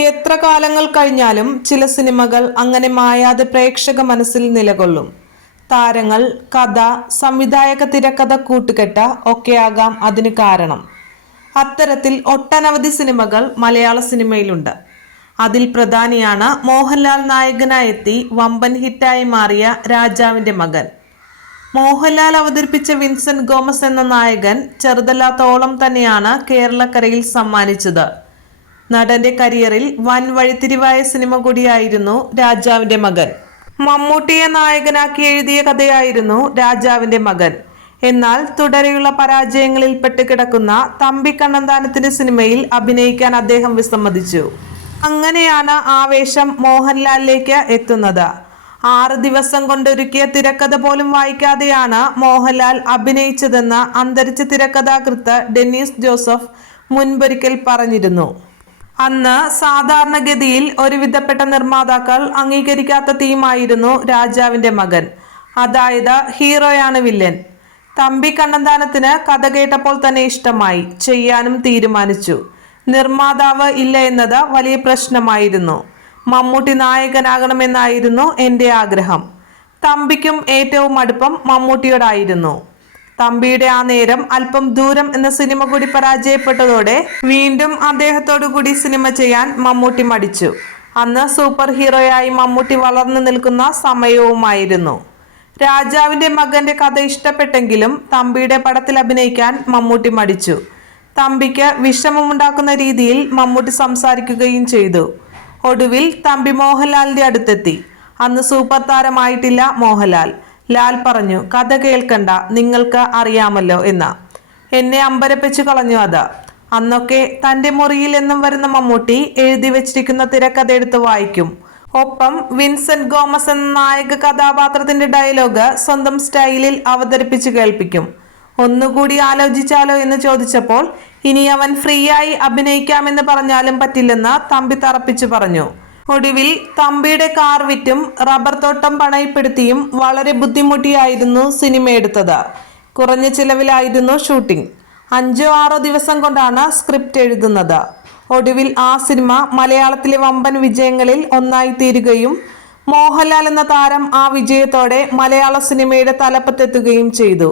എത്ര കാലങ്ങൾ കഴിഞ്ഞാലും ചില സിനിമകൾ അങ്ങനെ മായാതെ പ്രേക്ഷക മനസ്സിൽ നിലകൊള്ളും. താരങ്ങൾ കഥ സംവിധായക തിരക്കഥ കൂട്ടുകെട്ട ഒക്കെയാകാം അതിന് കാരണം. അത്തരത്തിൽ ഒട്ടനവധി സിനിമകൾ മലയാള സിനിമയിലുണ്ട്. അതിൽ പ്രധാനിയാണ് മോഹൻലാൽ നായകനായെത്തി വമ്പൻ ഹിറ്റായി മാറിയ രാജാവിന്റെ മകൻ. മോഹൻലാൽ അവതരിപ്പിച്ച വിൻസെന്റ് ഗോമസ് എന്ന നായകൻ ചെറുതല്ലാത്തോളം തന്നെയാണ് കേരളക്കരയിൽ സമ്മാനിച്ചത്. നടന്റെ കരിയറിൽ വൻ വഴിത്തിരിവായ സിനിമ കൂടിയായിരുന്നു രാജാവിന്റെ മകൻ. മമ്മൂട്ടിയെ നായകനാക്കി എഴുതിയ കഥയായിരുന്നു രാജാവിന്റെ മകൻ. എന്നാൽ തുടരെയുള്ള പരാജയങ്ങളിൽ പെട്ടുകിടക്കുന്ന തമ്പി കണ്ണന്താനത്തിന്റെ സിനിമയിൽ അഭിനയിക്കാൻ അദ്ദേഹം വിസമ്മതിച്ചു. അങ്ങനെയാണ് ആവേശം മോഹൻലാലിലേക്ക് എത്തുന്നത്. ആറ് ദിവസം കൊണ്ടൊരുക്കിയ തിരക്കഥ പോലും വായിക്കാതെയാണ് മോഹൻലാൽ അഭിനയിച്ചതെന്ന് അന്തരിച്ച തിരക്കഥാകൃത്ത് ഡെന്നീസ് ജോസഫ് മുൻപൊരിക്കൽ പറഞ്ഞിരുന്നു. അന്ന് സാധാരണഗതിയിൽ ഒരുവിധപ്പെട്ട നിർമ്മാതാക്കൾ അംഗീകരിക്കാത്ത തീമായിരുന്നു രാജാവിന്റെ മകൻ. അതായത് ഹീറോയാണ് വില്ലൻ. തമ്പി കണ്ണന്താനത്തിന് കഥ കേട്ടപ്പോൾ തന്നെ ഇഷ്ടമായി. ചെയ്യാനും തീരുമാനിച്ചു. നിർമ്മാതാവ് ഇല്ല എന്നത് വലിയ പ്രശ്നമായിരുന്നു. മമ്മൂട്ടി നായകനാകണമെന്നായിരുന്നു എന്റെ ആഗ്രഹം. തമ്പിക്കും ഏറ്റവും അടുപ്പം മമ്മൂട്ടിയോടായിരുന്നു. തമ്പിയുടെ ആ നേരം അല്പം ദൂരം എന്ന സിനിമ കൂടി പരാജയപ്പെട്ടതോടെ വീണ്ടും അദ്ദേഹത്തോടു കൂടി സിനിമ ചെയ്യാൻ മമ്മൂട്ടി മടിച്ചു. അന്ന് സൂപ്പർ ഹീറോയായി മമ്മൂട്ടി വളർന്നു നിൽക്കുന്ന സമയവുമായിരുന്നു. രാജാവിന്റെ മകന്റെ കഥ ഇഷ്ടപ്പെട്ടെങ്കിലും തമ്പിയുടെ പടത്തിൽ അഭിനയിക്കാൻ മമ്മൂട്ടി മടിച്ചു. തമ്പിക്ക് വിഷമമുണ്ടാക്കുന്ന രീതിയിൽ മമ്മൂട്ടി സംസാരിക്കുകയും ചെയ്തു. ഒടുവിൽ തമ്പി മോഹൻലാലിന്റെ അടുത്തെത്തി. അന്ന് സൂപ്പർ താരമായിട്ടില്ല മോഹൻലാൽ. ലാൽ പറഞ്ഞു കഥ കേൾക്കണ്ട നിങ്ങൾക്ക് അറിയാമല്ലോ എന്ന്. എന്നെ അമ്പരപ്പിച്ചു കളഞ്ഞു അത്. അന്നൊക്കെ തന്റെ മുറിയിൽ എന്നും വരുന്ന മമ്മൂട്ടി എഴുതി വെച്ചിരിക്കുന്ന തിരക്കഥ എടുത്ത് വായിക്കും. ഒപ്പം വിൻസെന്റ് ഗോമസ് എന്ന നായക കഥാപാത്രത്തിന്റെ ഡയലോഗ് സ്വന്തം സ്റ്റൈലിൽ അവതരിപ്പിച്ച് കേൾപ്പിക്കും. ഒന്നുകൂടി ആലോചിച്ചാലോ എന്ന് ചോദിച്ചപ്പോൾ ഇനി അവൻ ഫ്രീ ആയി അഭിനയിക്കാമെന്ന് പറഞ്ഞാലും പറ്റില്ലെന്ന് തമ്പി തറപ്പിച്ചു പറഞ്ഞു. ഒടുവിൽ തമ്പിയുടെ കാർ വിറ്റും റബ്ബർ തോട്ടം പണയപ്പെടുത്തിയും വളരെ ബുദ്ധിമുട്ടിയായിരുന്നു സിനിമ എടുത്തത് കുറഞ്ഞ ചിലവിലായിരുന്നു ഷൂട്ടിംഗ്. അഞ്ചോ ആറോ ദിവസം കൊണ്ടാണ് സ്ക്രിപ്റ്റ് എഴുതുന്നത്. ഒടുവിൽ ആ സിനിമ മലയാളത്തിലെ വമ്പൻ വിജയങ്ങളിൽ ഒന്നായി തീരുകയും മോഹൻലാൽ എന്ന താരം ആ വിജയത്തോടെ മലയാള സിനിമയുടെ തലപ്പത്തെത്തുകയും ചെയ്തു.